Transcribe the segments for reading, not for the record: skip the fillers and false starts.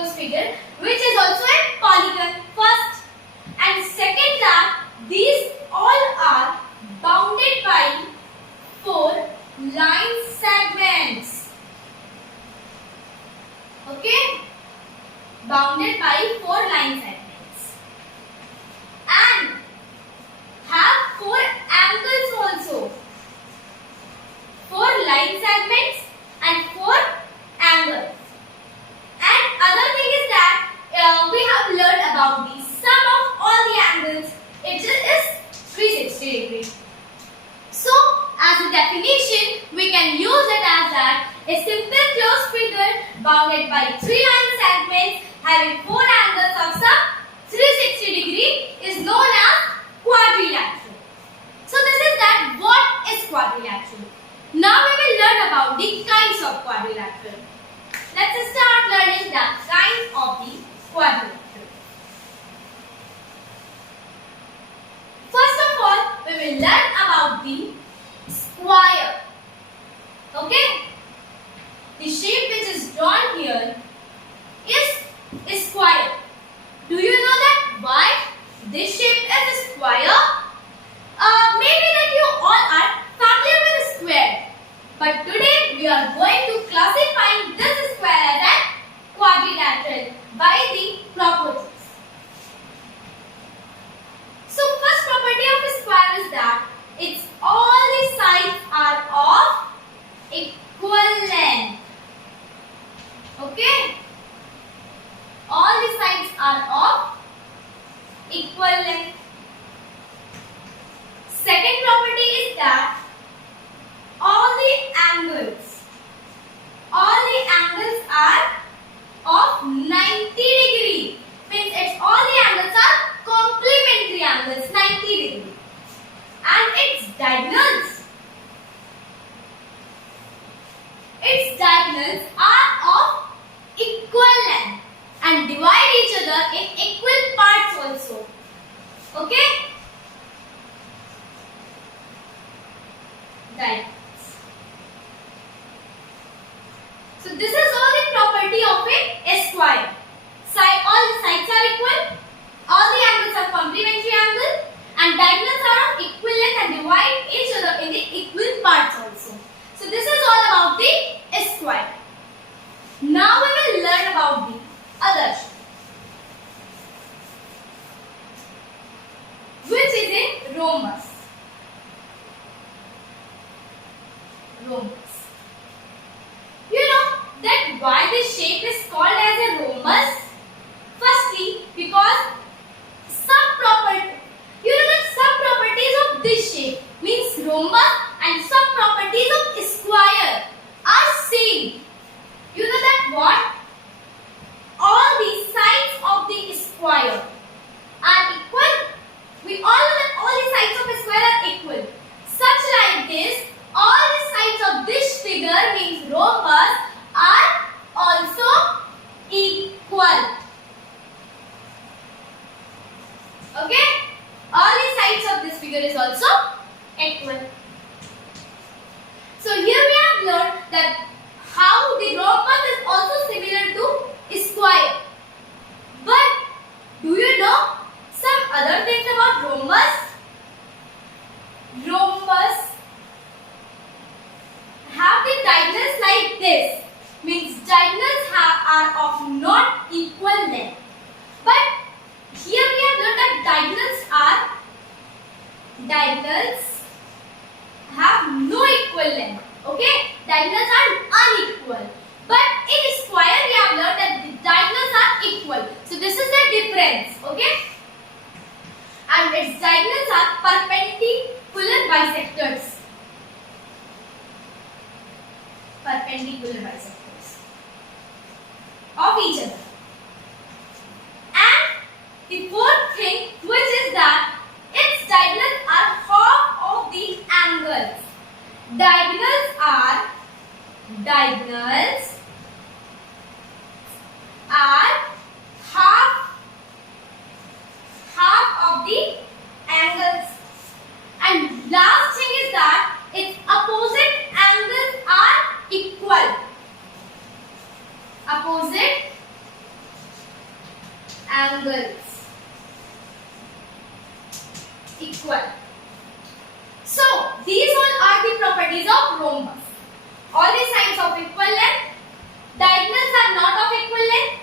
closed figure which is also a polygon first. And second that these all are bounded by 4 line segments. Okay? Bounded by 4 line segments. And have 4 angles also. 4 line segments and 4 angles. And other thing is that we have learned about the sum of all the angles. It is 360 degrees. So as a definition we can use it as that a simple closed figure bounded by 3 line segments having 4 angles of sum 360 degree is known as quadrilateral. So this is that what is quadrilateral. Now we will learn about the kinds of quadrilateral. Let's start learning the kinds of the quadrilateral. First of all, we will learn about the square. Okay? The shape which is drawn here is a square. Do you know that why this shape is a square? Maybe that you all are familiar with a square. But today we are going to classify this square as a quadrilateral by the properties. So first property of a square is that its all the sides are of equal length. Okay? All the sides are of equal length. Second property is that all the angles are of 90 degree. Means it's all the angles are complementary angles 90 degree. And its diagonals are of equal length and divide each other in equal parts also. Okay? Diagonals. So this is all the property of a square. All the sides are equal, all the angles are complementary angle, and diagonals are of equal length and divide each other in the equal parts also. So this is all about the square. Now we will learn about the other shape, which is a rhombus. You know that why this shape is called as a rhombus? Firstly, because some properties of this shape means rhombus and some properties of square are same. You know that what? All the sides of the square are equal. We all know that all the sides of a square are equal. Such like this, all the sides of this figure means rhombus are also equal. Okay? All the sides of this figure is also equal. So here we have learned that how the rhombus is also similar to a square. But do you know some other things about rhombus? Rhombus have the diagonals like this. Means diagonals are of not equal length. But here we have learned that diagonals have no equal length. Okay? Diagonals are unequal. But in square we have learned that the diagonals are equal. So this is the difference. Okay? And its diagonals are perpendicular bisectors. Perpendicular bisectors of each other. And the fourth thing, which is that its diagonals are half of the angles. Diagonals are half of the angles. And last thing is that its opposite angles are equal. Opposite angles equal. So these all are the properties of rhombus. All the sides of equal length. Diagonals are not of equal length.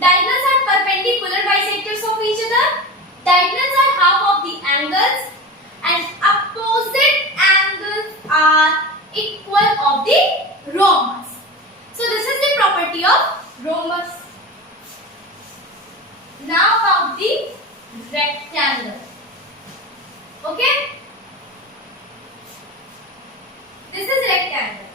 Diagonals are perpendicular bisectors of each other. Diagonals are half of the angles, and opposite angles are equal of the rhombus. So this is the property of rhombus. Now about the rectangle. Okay? This is rectangle.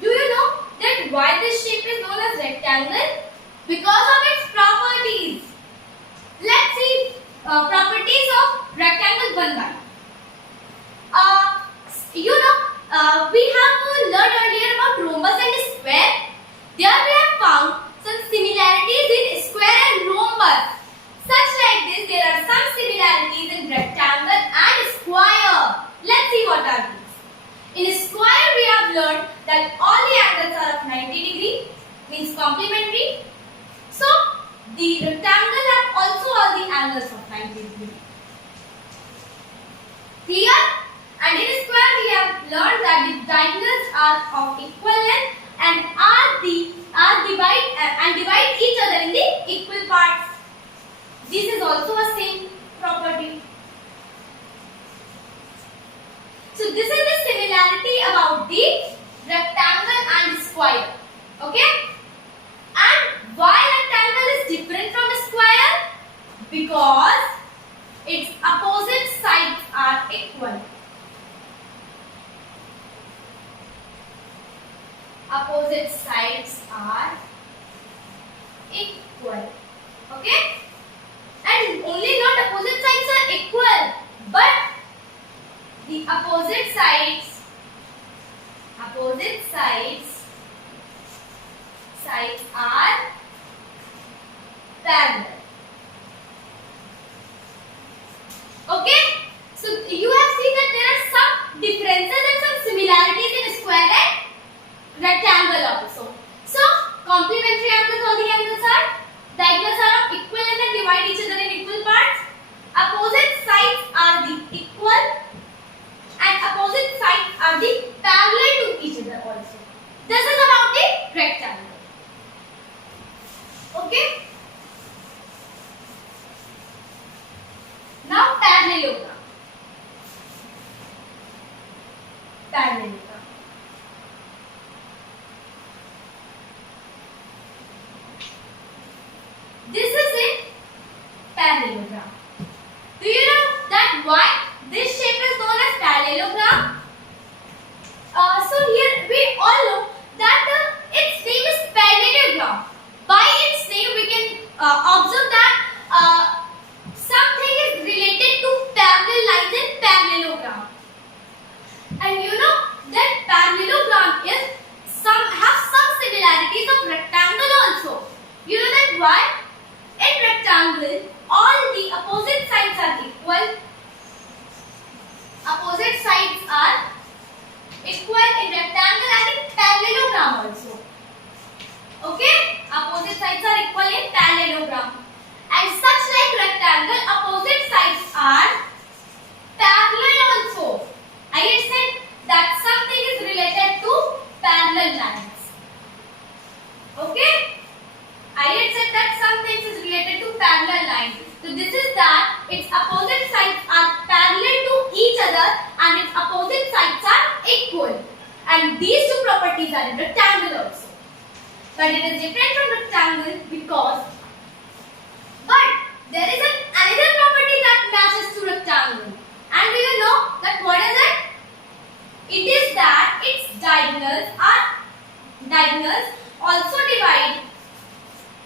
Do you know that why this shape is known as rectangle? Because of its properties. Let's see properties of rectangle one by. We have learned earlier about rhombus and square. There we have found some similarities in square and rhombus. Such like this, there are some similarities in rectangle and square. Let's see what are these. In square, we have learned that all the angles are of 90 degree, means complementary. So, the rectangle have also all the angles of 90 degree. Clear? And in square, we have learned that the diagonals are of equal length and divide each other in the equal parts. This is also a same property. So this is the similarity about the rectangle and square. Okay? And why rectangle is different from square? Because its opposite sides are equal. Opposite sides are equal. Okay? And only not opposite sides are equal, but the opposite sides are parallel. Okay? So you have seen that there are some differences and some similarities in square and rectangle also. So complementary angles, all the angles are diagonals are of equal length and divide each other in equal parts. Opposite sides are the equal and opposite sides are the parallel to each other also. This is about the rectangle. Okay? Now parallelogram. Parallelogram. This is a parallelogram. Do you know that why this shape is known as parallelogram? So here we all know that its name is parallelogram. By its name we can observe that something is related to parallel lines in parallelogram. And you know that parallelogram have some similarities of rectangle also. You know that why? In rectangle, all the opposite sides are equal. Opposite sides are equal in rectangle and in parallelogram also. Okay? Opposite sides are equal in parallelogram. And such like rectangle, opposite sides are parallel also. I had said that something is related to parallel lines. Okay? I had said that something is related to parallel lines. So this is that its opposite sides are parallel to each other and its opposite sides are equal. And these two properties are in rectangle also. But it is different from rectangle because there is another property that matches to rectangle. And do you know that what is it? It is that its diagonals also divide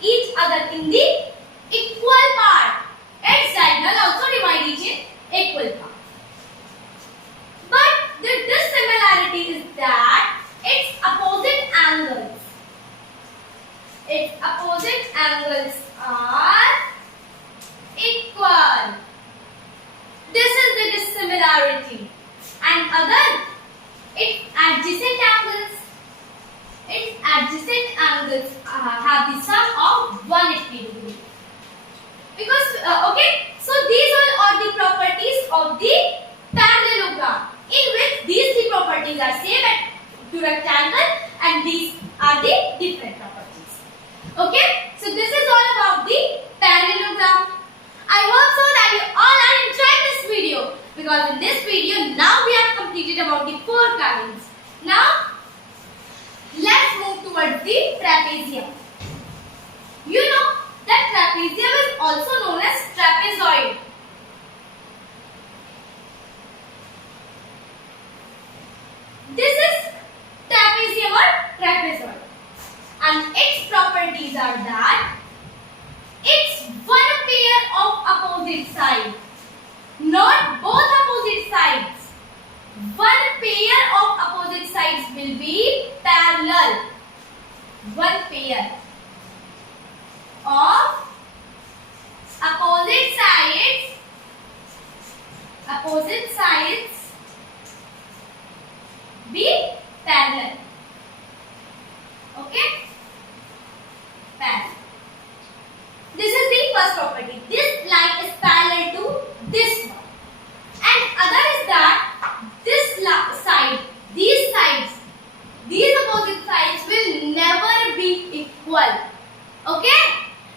each other in the equal part. Its diagonal also divide each in equal part. But the dissimilarity is that its opposite angles are equal. This is the dissimilarity. And its adjacent angles properties are same to rectangle and these are the different properties. Okay, so this is all about the parallelogram. I hope so that you all are enjoying this video, because in this video now we have completed about the 4 kinds. Now let's move towards the trapezium. You know that trapezium is also known as trapezoid. This is trapezium or trapezoid, and its properties are that it's one pair of opposite sides, not both opposite sides. One pair of opposite sides will be parallel. One pair of opposite sides be parallel. Okay? Parallel. This is the first property. This line is parallel to this one. And other is that this side, these opposite sides will never be equal. Okay?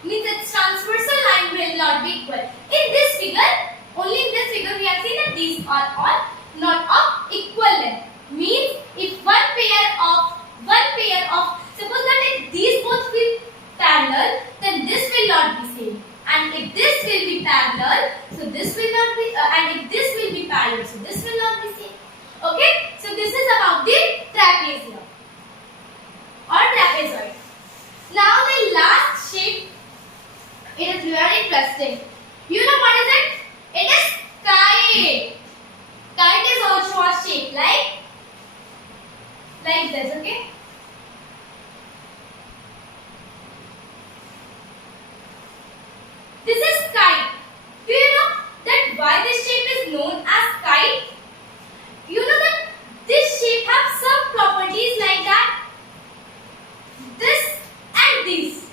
Means its transversal line will not be equal. In this figure, only in this figure we have seen that these are all not of equal length. Means if one pair of suppose that if these both will parallel, then this will not be same. And if this will be parallel, so this will not be and if this will be parallel, so this will not be same. Okay? So this is about the trapezium or trapezoid. Now the last shape, it is very interesting. You know what is it? It is kite. Kite is also a shape like this, okay? This is kite. Do you know that why this shape is known as kite? You know that this shape has some properties like that. This and this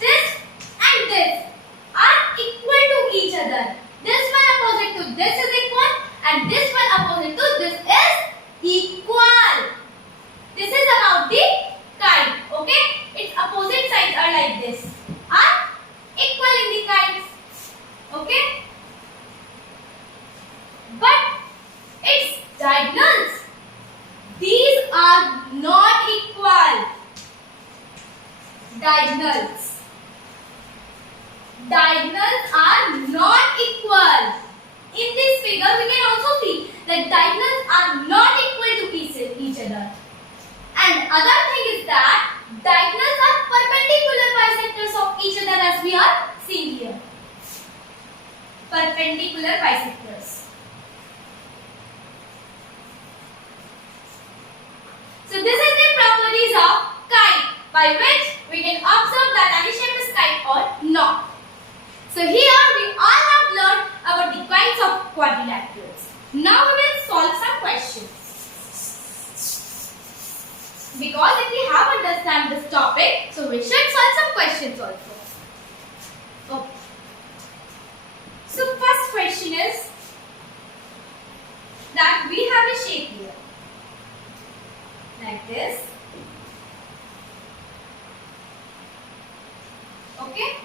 and this are equal to each other. This one opposite to this is equal and this one opposite to this is equal. This is about the kite. Okay? Its opposite sides are like this. Are equal in the kites. Okay? But its diagonals, these are not equal. Diagonals are not equal. In this figure, we can also see that diagonals are not equal to each other. And other thing is that diagonals are perpendicular bisectors of each other, as we are seeing here. Perpendicular bisectors. So this is the properties of kite, by which we can observe that any shape is kite or not. So here we all have learned about the kinds of quadrilaterals. Now we will solve some questions. Because if we have understand this topic, so we should solve some questions also. Okay. So first question is that we have a shape here. Like this. Okay?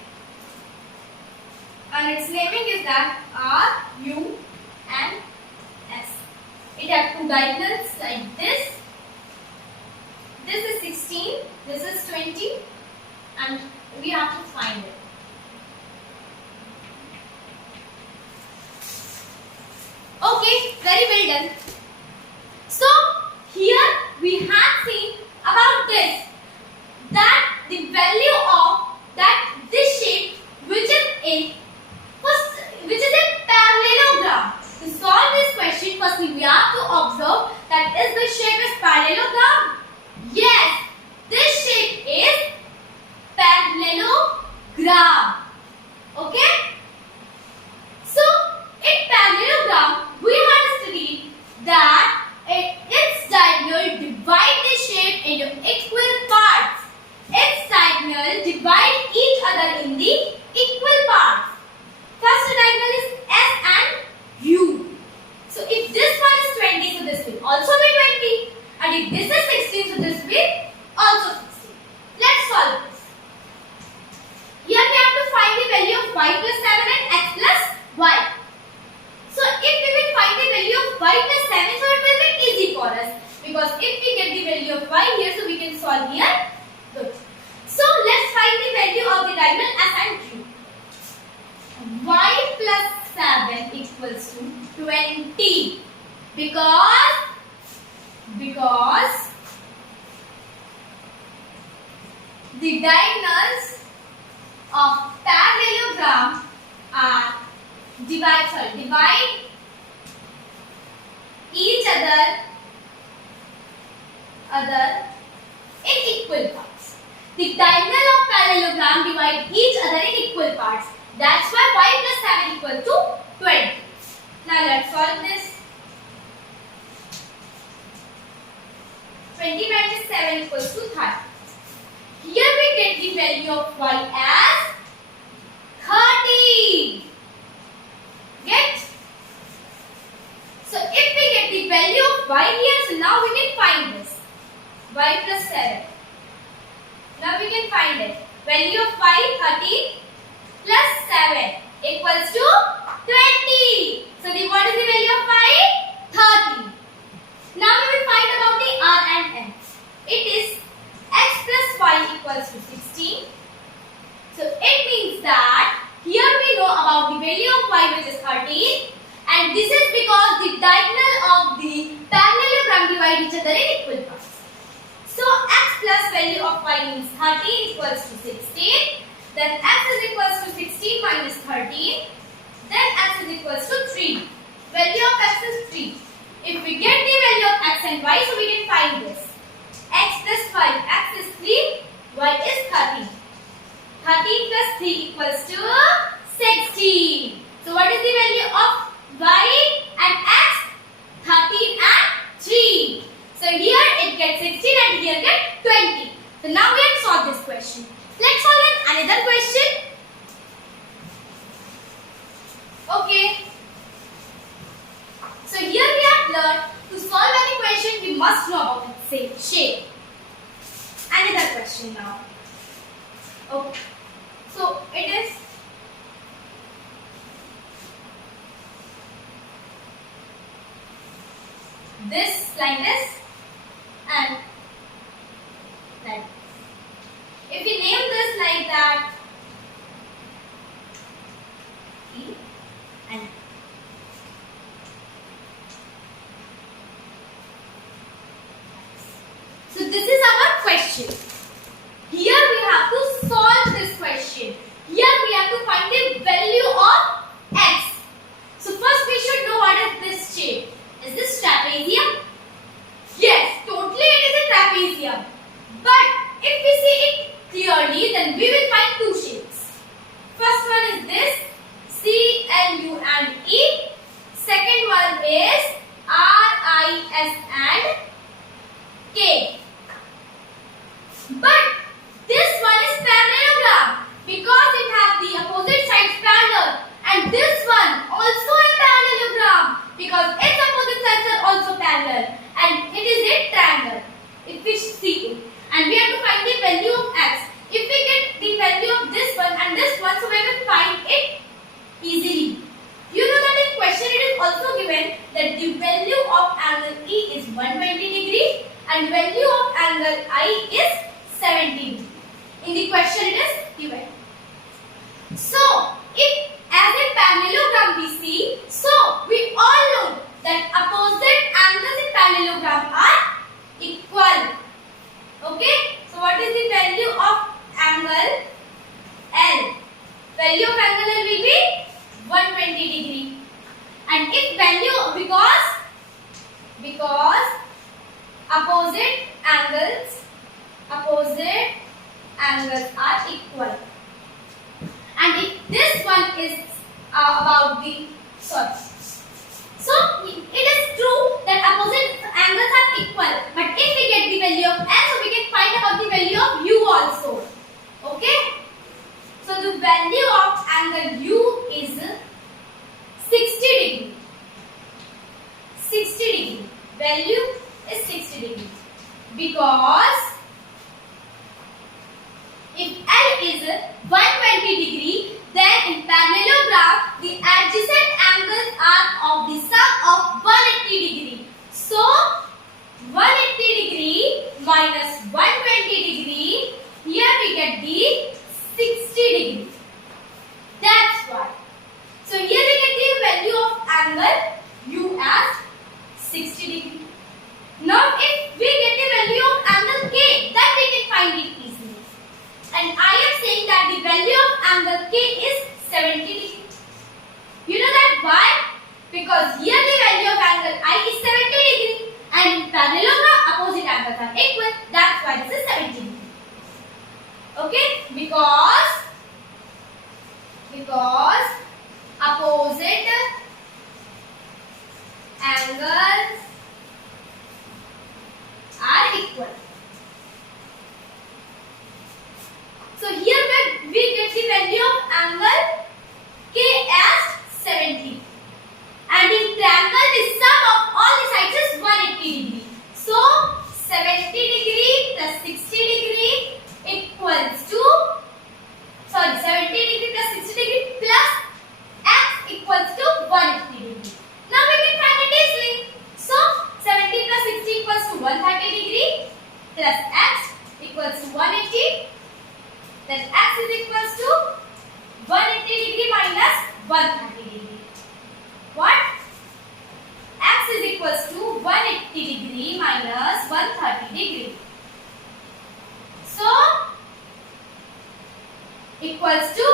And its naming is that R, U and S. It has two diagonals like this. This is 16, this is 20, and we have to find it. Okay, very well done. So here we have seen about this, that the value of that this shape which is a parallelogram. To solve this question, firstly we have to observe that is the shape is parallelogram. Yes, this shape is parallelogram. Okay? So, in parallelogram, we have studied that its diagonal divide the 20 because the diagonals of parallelogram are divide each other in equal parts. The diagonal of parallelogram divide each other in equal parts. That's why y plus 7 equal to 20. Now let's solve this. 20 minus 7 equals to 30. Here we get the value of y as 30. Get? So if we get the value of y here, so now we can find this. Y plus 7. Now we can find it. Value of y 30 plus 7 equals to 20. So what is the value of y? 30. Now we will find about the r and n. It is x plus y equals to 16. So it means that here we know about the value of y, which is 13, and this is because the diagonal of the parallelogram divide each other in equal parts. So x plus value of y means 13 equals to 16. Then x is equals to 16 minus 13. Then x is equals to 3. Value of x is 3. If we get the value of x and y, so we can find this. X plus 5, x is 3, y is 13. 13 plus 3 equals to 16. So what is the value of y and x? 13 and 3. So here it gets 16 and here get 20. So now we have solved this question. Let's solve another question. Okay. So here we have learned to solve any question we must know about its shape. Another question now. Okay. So it is this like this and like this. If we name this like that, E and so this is our question. Here we have to solve this question. Here we have to find the value of x. So first we should know what is this shape. Is this trapezium? Yes, totally it is a trapezium. But if we see it clearly, then we will find two shapes. First one is this, C, L, U and E. Second one is R, I, S and K. But this one is parallelogram because it has the opposite sides parallel, and this one also a parallelogram because its opposite sides are also parallel, and it is a triangle. If we see it, and we have to find the value of x. If we get the value of this one and this one, so we will find it easily. You know that in question it is also given that the value of angle E is 120 degree and value of angle I is 70 degree. In the question it is given. So if as a parallelogram we see, so we all know that opposite angles in parallelogram are equal. Okay, so what is the value of angle L? Value of angle L will be 120 degree. And if value, because opposite angles are equal. And if this one is about the, sorry. So it is true that opposite angles are equal. But if we get the value of L, so we can find about the value of U also. Okay. So the value of angle U is 60 degree. 60 degree. Value is 60 degree. Because if L is 120 degree, then in parallelogram the adjacent angles are of the sum of 180 degree. So 180 degree minus 120 degree, here we get the 60 degree. That's why. So here we get the value of angle K is 70 degree. You know that why? Because here the value of angle I is 70 degree and in parallelogram opposite angles are equal. That's why this is 70 degree. Okay? Because opposite angles are equal. So here we get the value of angle K as 70. And in triangle the sum of all the sides is 180 degree. So 70 degree plus 60 degree equals to 70 degree plus 60 degree plus x equals to 180 degree. Now we can find it easily. So 70 plus 60 equals to 130 degree plus x equals to 180. Then x is equals to 180 degree minus 130 degree. What? X is equals to 180 degree minus 130 degree. So equals to